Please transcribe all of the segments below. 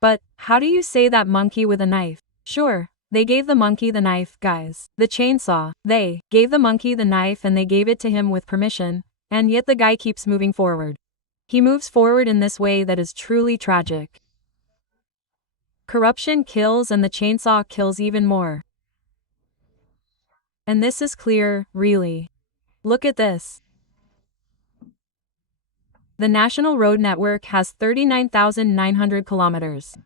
But, how do you say that monkey with a knife? Sure, they gave the monkey the knife, guys. The chainsaw. They gave the monkey the knife and they gave it to him with permission, and yet the guy keeps moving forward. He moves forward in this way that is truly tragic. Corruption kills and the chainsaw kills even more. And this is clear, really. Look at this. The National Road Network has 39,900 kilometers.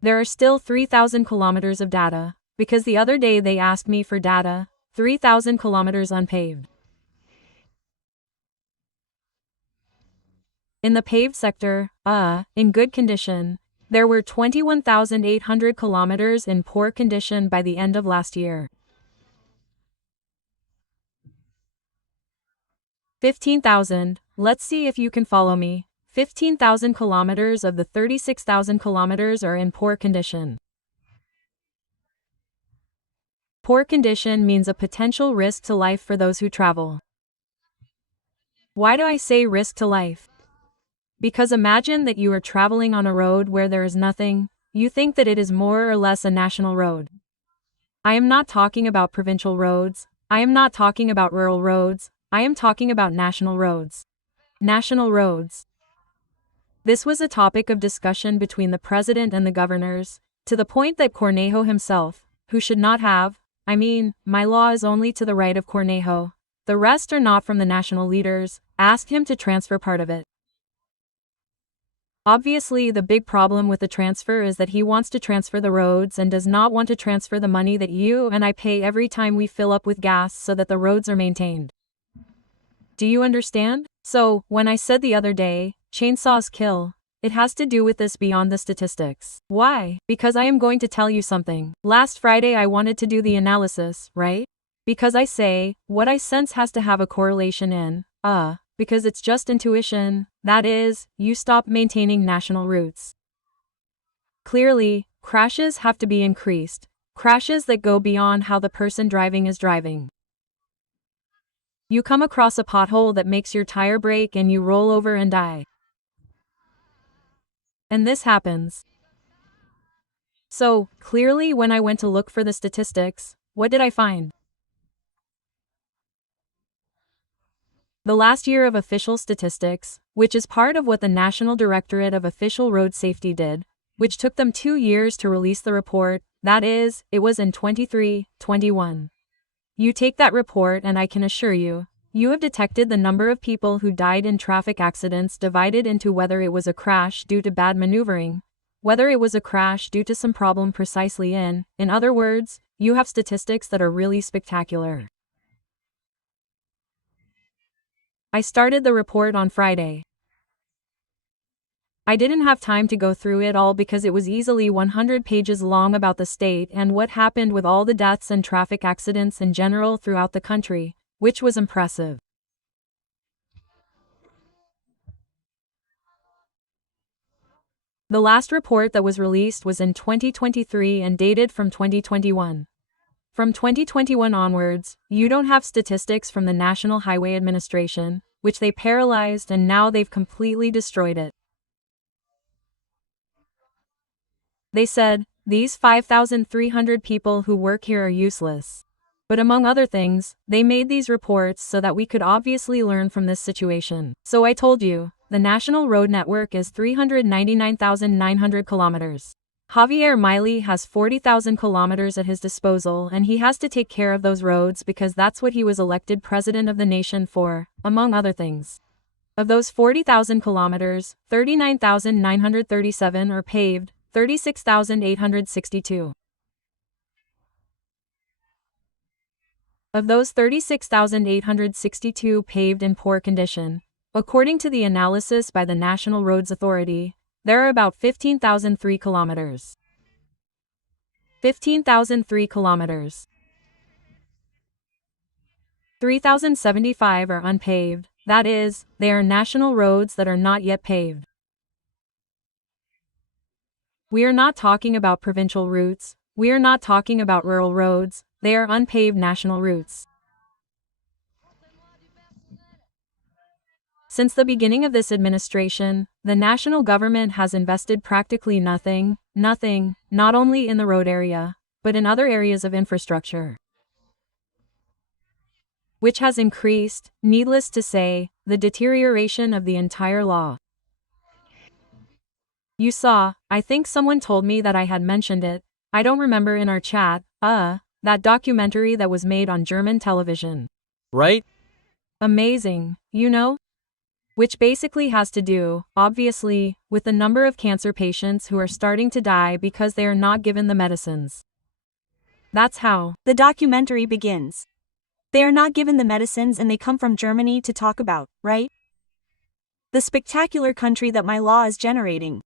There are still 3,000 kilometers of data, because the other day they asked me for data, 3,000 kilometers unpaved. In the paved sector, in good condition, there were 21,800 kilometers in poor condition by the end of last year. 15,000, let's see if you can follow me. 15,000 kilometers of the 36,000 kilometers are in poor condition. Poor condition means a potential risk to life for those who travel. Why do I say risk to life? Because imagine that you are traveling on a road where there is nothing, you think that it is more or less a national road. I am not talking about provincial roads, I am not talking about rural roads, I am talking about national roads. National roads. This was a topic of discussion between the president and the governors, to the point that Cornejo himself, who should not have, my law is only to the right of Cornejo, the rest are not from the national leaders, asked him to transfer part of it. Obviously, the big problem with the transfer is that he wants to transfer the roads and does not want to transfer the money that you and I pay every time we fill up with gas so that the roads are maintained. Do you understand? So, when I said the other day, chainsaws kill, it has to do with this beyond the statistics. Why? Because I am going to tell you something. Last Friday I wanted to do the analysis, right? Because I say, what I sense has to have a correlation in, because it's just intuition, that is, you stop maintaining national routes. Clearly, crashes have to be increased, crashes that go beyond how the person driving is driving. You come across a pothole that makes your tire break and you roll over and die. And this happens. So, clearly when I went to look for the statistics, what did I find? The last year of official statistics, which is part of what the National Directorate of Official Road Safety did, which took them 2 years to release the report, that is, it was in 23-21. You take that report and I can assure you, you have detected the number of people who died in traffic accidents divided into whether it was a crash due to bad maneuvering, whether it was a crash due to some problem precisely in other words, you have statistics that are really spectacular. I started the report on Friday. I didn't have time to go through it all because it was easily 100 pages long about the state and what happened with all the deaths and traffic accidents in general throughout the country, which was impressive. The last report that was released was in 2023 and dated from 2021. From 2021 onwards, you don't have statistics from the National Highway Administration, which they paralyzed and now they've completely destroyed it. They said, these 5,300 people who work here are useless. But among other things, they made these reports so that we could obviously learn from this situation. So I told you, the National Road Network is 399,900 kilometers. Javier Milei has 40,000 kilometers at his disposal and he has to take care of those roads because that's what he was elected president of the nation for, among other things. Of those 40,000 kilometers, 39,937 are paved, 36,862. Of those 36,862 paved in poor condition, according to the analysis by the National Roads Authority, there are about 15,003 kilometers. 15,003 kilometers. 3,075 are unpaved, that is, they are national roads that are not yet paved. We are not talking about provincial routes, we are not talking about rural roads, they are unpaved national routes. Since the beginning of this administration, the national government has invested practically nothing, not only in the road area, but in other areas of infrastructure, which has increased, needless to say, the deterioration of the entire law. You saw, I think someone told me that I had mentioned it, I don't remember in our chat, that documentary that was made on German television. Right? Amazing, you know? Which basically has to do, obviously, with the number of cancer patients who are starting to die because they are not given the medicines. That's how the documentary begins. They are not given the medicines and they come from Germany to talk about, right? The spectacular country that my law is generating.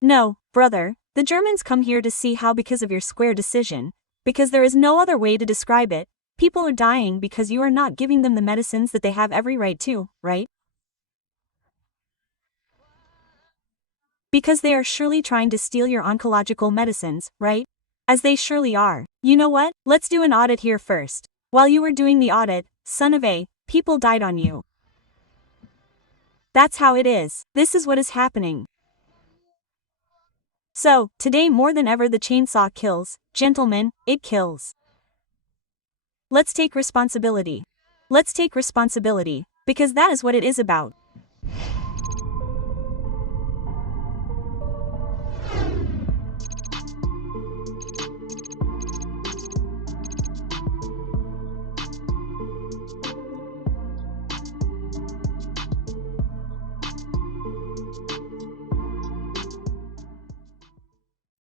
No, brother, the Germans come here to see how because of your square decision, because there is no other way to describe it, people are dying because you are not giving them the medicines that they have every right to, right? Because they are surely trying to steal your oncological medicines, right? As they surely are. You know what? Let's do an audit here first. While you were doing the audit, son of a, people died on you. That's how it is. This is what is happening. So, today more than ever the chainsaw kills, gentlemen, it kills. Let's take responsibility. Let's take responsibility, because that is what it is about.